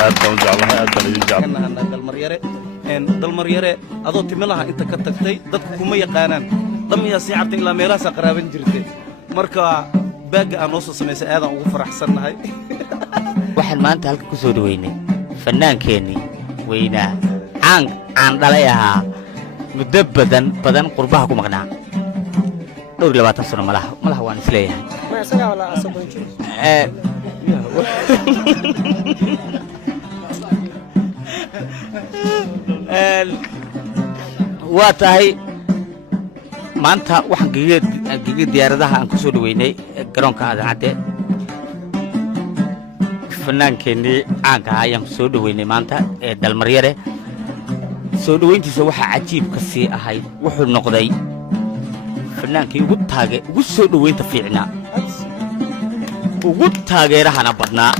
أدم جعلها أدم يجعل كنا دلمريرة دلمريرة أضو تملها أنت كتكتي ضدكم ما يقانن ضم يا سيعة إلى ميراث قرابين جرتي مركا باقي أنوص سميس هذا وفر أحسن هاي waxaan maanta halka ku soo dhaweynay fannaankeenii weynaa aan dhalay ahaa muddo badan qurbaha ku maqnaa dhowr 20 sano malaha waan isleeyahay ma isaga wala asabon jiro waa tahay maanta waxaan giga diyaaradaha aan ku soo dhaweynay garoonka Aadan fannaankeenii caanka ah ayaan soo dhaweynay maanta ee dalmaryare soo dhaweyntiisa waxa cajiib ka sii ahayd wuxuu noqday fannaankii ugu soo dhaweynta fiicnaa ugu taageerahana badnaa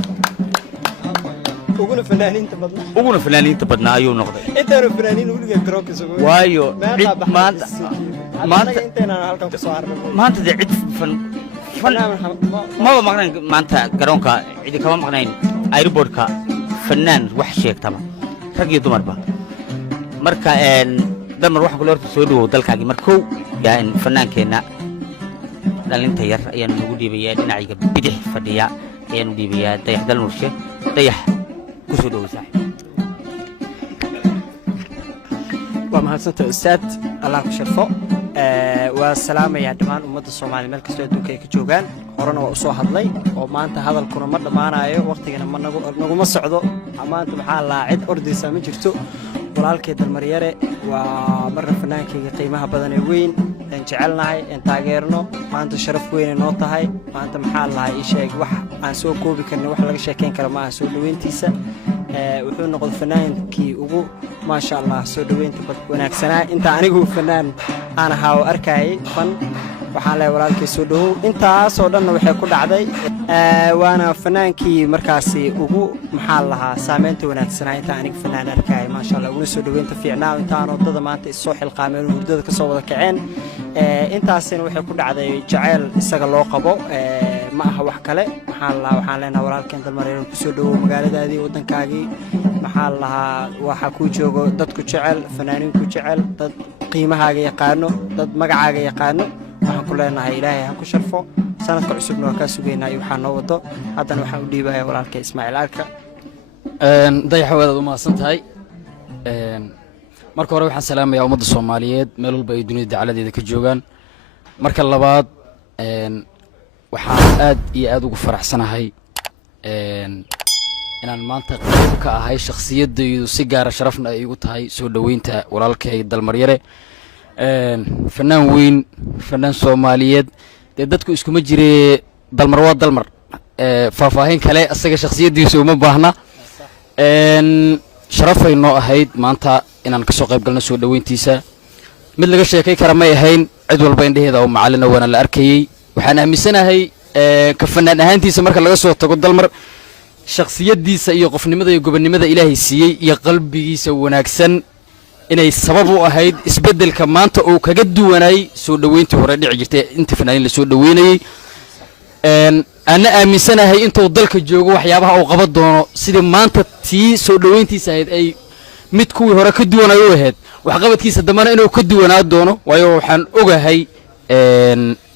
uguna fanaaniinta badnaa ayuu noqday intaanu fanaaniin weliga garoonka soo waayo maanta de cid ما مقنعين مانتا قرونكا عيدي كمان مقنعين ايربورتكا فنان wax sheegtaba rag iyo dumarba marka damar wax kale horta soo dhawo dalkaagi markuu yaa in fannaankeenna dhalinta yar ayaan ugu dhiibayaa dhinaciga bidix fadhiya ayaan u dhiibayaa dayax dal murshe dayax ku soo dhawo saaxiib waa mahadsantahay ustaad Allah ku sharfo والسلام يا دمان أمة الصومالي ملك سويت وكيك جوجان هرنا وأسوأ هذلي وما أنت هذا الكون مرة معنا وقتنا ما نقول مصعدو أما أنت محل لاعب أردي سامي جرتو ولالك المريرة ومرة فنانك قيمها بدني وين انجعلنا هاي انتاجرنا ما أنت شرف وين النقطة هاي ما أنت محل هاي شيء وح عن سوق كوبي كنا وح لقى شيء كان كلام عن سوق وين تيسا وحنا نقول فنان كي وجو ما شاء الله سوق وين تبغى ونكسنا أنت عنيقو فنان أنا هاو أركاي فن وحالة ولالك سودو أنت صودنا وحي كل عدي وأنا فنان كي مركزي وجو محلها سامنت ونكسنا أنت عنيق فنان أركاي ما شاء الله ونسودو أنت في عنا وأنت أنا ضد ما أنت الصوح القامل وردود كصوت كعين أنت سين وحي كل عدي جعل استغلوا قبو ما هو وحكله محلها وحالنا ولالك أنت المريض كسودو مقالة هذه ودن كاجي محلها وحكو جوجو ضد كجعل فنانين كجعل ضد قيمها يقانو ضد مقعاga yaqaano waxaan ku leenahay ilaahay ha ku sharfo sanadka cusubna ka sugeynaa waxaan noo wado haddana waxaan u dhiibayaa walaalkay Ismaaciil Arka dayax wadaad uma santahay marka hore waxaan salaamayaa ummadda Soomaaliyeed meel walba ay dunida dacaladeeda ka joogaan marka labaad waxaan aad iyo aad ugu faraxsanahay inaan maanta qayb ka ahay shakhsiyadaydu si gaar ah sharafna ay igu tahay soo dhaweynta walaalkay dalmaryare fannaan weyn fannaan Soomaaliyeed dadku iskuma jiree dalmar waa dalmar faahfaahin kale asaga shakhsiyadiisu uma baahna sharafay noo ahayd maanta inaan ka soo qayb galno soo dhaweyntiisa mid laga sheekay kara may ahayn cid walba indhaheeda oo macallin wana la arkayay waxaan aaminsanahay ka fannaan ahaantiisa marka laga soo tago dalmar shakhsiyadiisa iyo qofnimada iyo gobonnimada Ilaahay siiyay iyo qalbigiisa wanaagsan inay sabab u ahayd isbedelka maanta oo kaga duwanay soo dhaweyntii hore dhici jirtay inta fanaaniin la soo dhaweynayay ana aaminsanahay intuu dalka joogo waxyaabaha uu qaban doono sidii maanta tii soo dhaweyntiisa ahayd ay mid kuwii hore ka duwanay u ahayd wax qabadkiisa damana inuu ka duwanaa doono waayo waxaan ogahay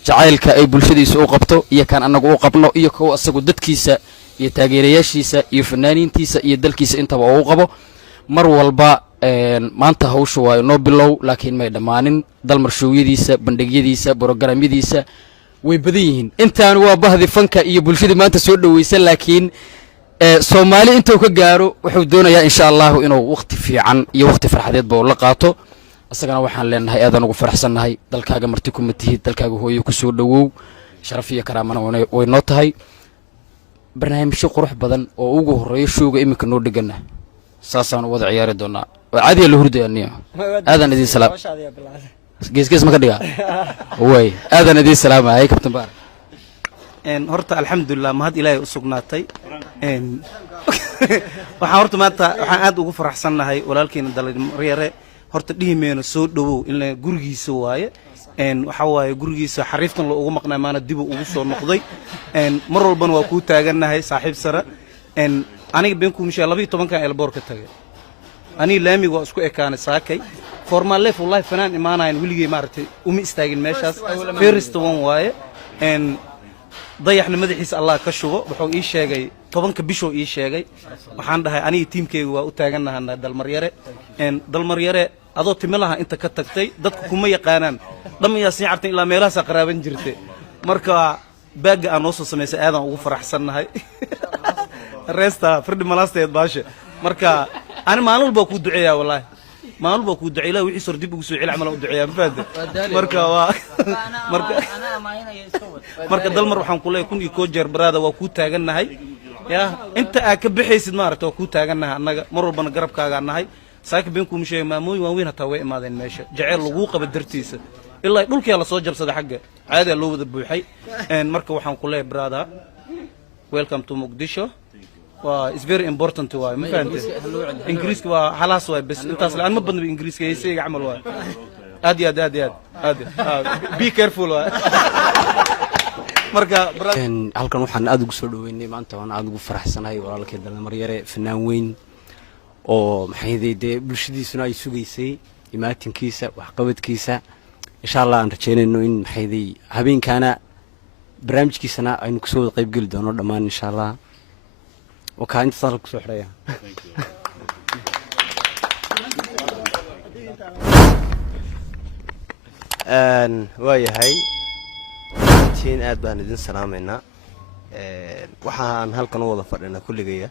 jacaylka ay bulshadiisa u qabto iyo kan anagu u qabno iyo kuwa asagu dadkiisa iyo taageerayaashiisa iyo fanaaniintiisa iyo dalkiisa intaba oo u qabo mar walba maanta hawshu waa inoo bilow laakiin may dhamaanin dalmar shoowyadiisa bandhigyadiisa programyadiisa way badan yihiin intaan waa bahdi fanka iyo bulshada maanta soo dhaweysan laakiin Soomaali intuu ka gaaro wuxuu doonayaa insha Allah inuu waqti fiican iyo waqti farxadeed baa la qaato asagana waxaan leenahay aadan ugu faraxsanahay dalkaaga marti ku matihid dalkaaga hooyo ku soo dhawow sharaf iyo karaamana way noo tahay barnaamijyo qurux badan oo ugu horeeyo showga imika noo dhigana saasaan wada ciyaari doonaa caadi la hurdaaniyo aadan idin salaam gees ma ka dhiga way aadan idin salaamahay kabtan baar horta alxamdulillah mahad ilaahay u sugnaatay waxaan horta maanta waxaan aad ugu faraxsanahay walaalkeena dalmaryare horta dhihimeena soo dhawow in gurigiisa waaye waxa waaye gurigiisa xariiftan loo ugu maqnaa maana dib ugu soo noqday mar walbana waa ku taaganahay saaxiib sare aniga beenku mishaa 12 kan elboor ka tagay ani laamiga waa isku ekaanay saakay formal leef wallahi fanaan imaanayn wiligay maartay uma istaagin meeshaas first one waaye en dayaxna madaxiisa Allah ka shubo wuxuu ii sheegay 10ka bisho ii sheegay waxaan dhahay aniga teamkeyga waa u taaganahay dalmaryare adoo timilaha inta ka tagtay dadku kuma yaqaanaan dhamiyaa sii cartay ilaa meelahaas qaraaban jirtay marka baaga aan noo soo sameysay aadan ugu faraxsanahay reesta firdi malaasteed baasha marka ani maalin walba ku duceeyaa wallahi maalin walba ku duceeyaa wixii soo dib ugu soo cil amal u duceeyaa faada marka waa marka dalmar waxaan ku leeyahay kun iyo koo jeer baraada waa ku taaganahay ya inta aad ka bixaysid maaragtay waa ku taaganahay annaga mar walbana garabkaaga nahay saaka beenku mishay maamooyin waaweyn hataa way imaadeen meesha jaceyl lagu qaba dartiisa ilaa dhulkii la soo jabsaday xagga caadi loo wada buuxay marka waxaan ku leeyahay brother welcome to Mogadishu is very important waay ma fahanteen ingiriiska waa xalaas waay bas intaas la aan ma badno ingiriiska heesayga amal waay aad be careful waay marka halkan waxaan aad ugu soo dhaweynay maanta waan aad ugu faraxsanahay walaalkay dalmaryare fanaan weyn oo maxayday bulshadiisuna ay sugaysay imaatinkiisa wax qabadkiisa insha Allah aan rajeynayno in maxayday habeenkana barnaamijkiisana aynu ku soo qayb gali doono dhamaan insha Allah وكان صار لك سحرية واي هاي تين آد بان دين سلامنا waxaan halkan wada fadhina kulligaya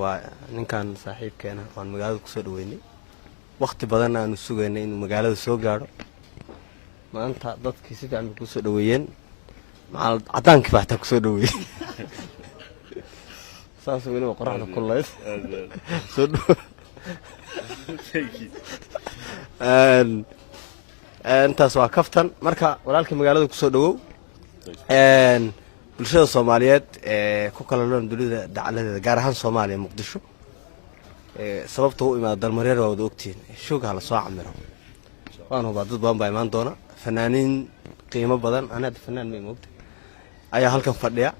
waa ninkan saaxiibkeena aan magaalada ku soo dhaweynay waqti badan aan sugaynay in magaalada soo gaaro maanta dadkii si fiican ku soo dhaweeyeen maal cadaankii baa ku soo dhaweeyay saas weyn oo qoraxda kullays soo dhaw intaas waa kaftan marka walaalkii magaalada ku soo dhawow bulshada Soomaaliyeed ku kala nool dunida dacaladeeda gaar ahaan Soomaaliya Muqdisho sababta uu imaado dalmaryare waa wada ogtiin shooga la soo camiro waan hubaa dad badan baa imaan doona fanaaniin qiimo badan anad fanaan ma moogta ayaa halkan fadhiya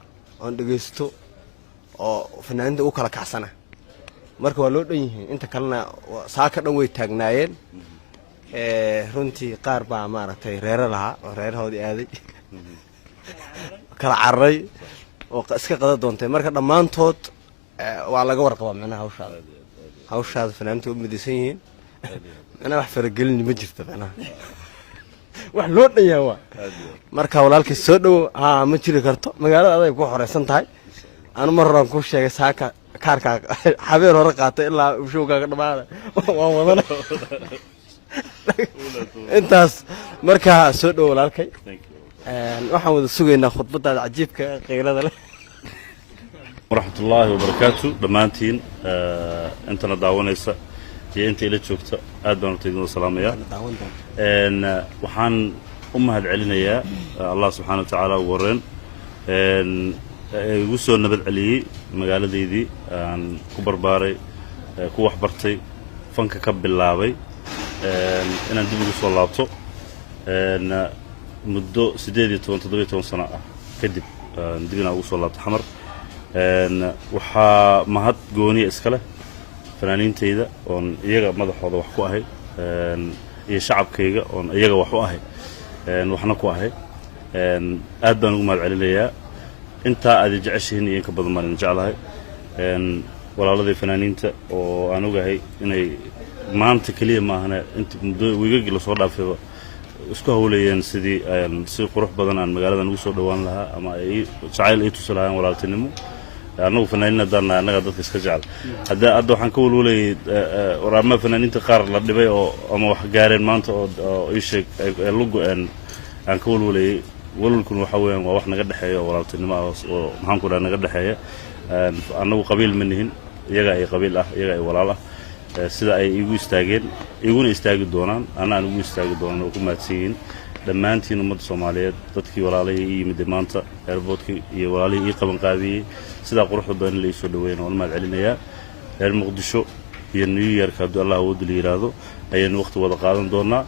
oo dhageysto oo fanaaniinta u kala kacsana marka waa loo dhan yihiin inta kalena saaka dhan way taagnaayeen runtii qaar baa maaragtay reero lahaa oo reerahoodii aaday kala carray oo iska qada doontay marka dhammaantood waa laga warqabaa macnaha hawshaada fanaaniinta u midaysan yihiin macnaha wax faragelin ma jirto macnaha wax loo dhan yahay waa marka walaalkii soo dhow ma jiri karto magaalada aday ku xoreysan tahay أنا مرة نكون شيء ساكا كاركا حبير ورقات إلا بشوكا كدمانا وامضنا انتاس مركا سودو ولالكي وحمد السوقينا خطبتها عجيب كغير هذا ورحمة الله وبركاته دمانتين انتنا داوانيسا هي انت إلي تشوكتا آدبان وتيدون السلامية وحان أمها العلينية الله سبحانه وتعالى وورين igu soo nabad celiyay magaaladeedii aan ku barbaaray ku wax bartay fanka ka bilaabay inaan dib ugu soo laabto muddo 17 sano ah kadib dib inaan ugu soo laabto xamar waxaa mahad gooniya iska leh fanaaniintayda oon iyaga madaxooda wax ku ahay iyo shacabkayga oon iyaga wax u ahay waxna ku ahay aad baan ugu mahad celinayaa inta aad jeceshiin iyo ka badan maan jeclahay walaaladii fanaaniinta oo aan ogahay inay maanta kaliya ma ahna inta muddo wiigagii la soo dhaafay isku hawleeyeen sidii si qurux badan aan magaaladan ugu soo dhawaan lahaa ama ay jacayl ay tusalayaan walaaltinimo anagu fanaaniinna dana anaga dadka iska jecel hadda waxaan ka walwaleeyay waraama fanaaniinta qaar la dhibay oo ama wax gaareen maanta oo ay sheeg ay lugu aan ka walwaleeyay walwalkun waxa weeyaan waa wax naga dhaxeeyo walaaltinimo oo maxaan ku dhahay naga dhaxeeyo anagu qabiil ma nihin iyaga ay qabiil ah iyaga ay walaal ah sida ay igu istaageen iguna istaagi doonaan aan ugu istaagi doonaan oo ku maadsiin dhammaantiin ummadda Soomaaliyeed dadkii walaalay iyo yimid maanta airportkii iyo walaalay ii qaban qaabiyay sida quruxda badan la soo dhaweeyeen oo maad celinayaa reer Muqdisho iyo New York haddii Allah uu dil yiraahdo ayaan waqti wada qaadan doonaa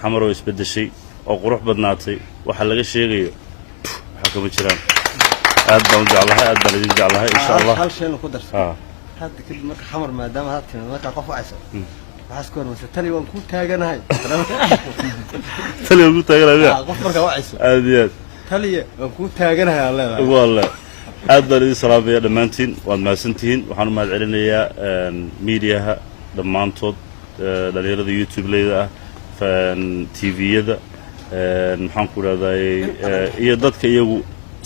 xamar oo isbedeshay oo qurux badnaatay waxa laga sheegayo waxa kama jiraan aad baan u jeclahay aad baan idin jeclahay insha allah hal shayna ku darso hadda kadib marka xamar maadaama had timid markaa qof wacayso waxaas ka hormaysa tani waan ku taaganahay tali ugu taaganahay qof markaa wacayso aad iyo aad taliya waan ku taaganahay aan leedahay والله aad baan idin salaamaya dhammaantiin waad mahadsantihiin waxaan u mahad celinayaa miidiyaha dhammaantood dhalinyarada youtube-leyda ah tviyada maxaan ku idhahday iyo dadka iyagu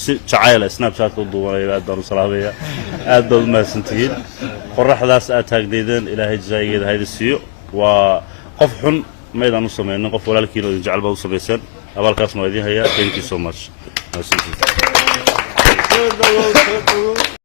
si jacayla snapchatka u duubanaya aad baan u salaamaya aad baad u mahadsantihiin qoraxdaas aad taagneydeen ilaahay jazaa'igeeda hayda siiyo waa qof xun maydaan u samaynin qof walaalkiina oo idin jecel baad u samayseen abaalkaasna waa idin hayaa thank you so much mahadsantihiin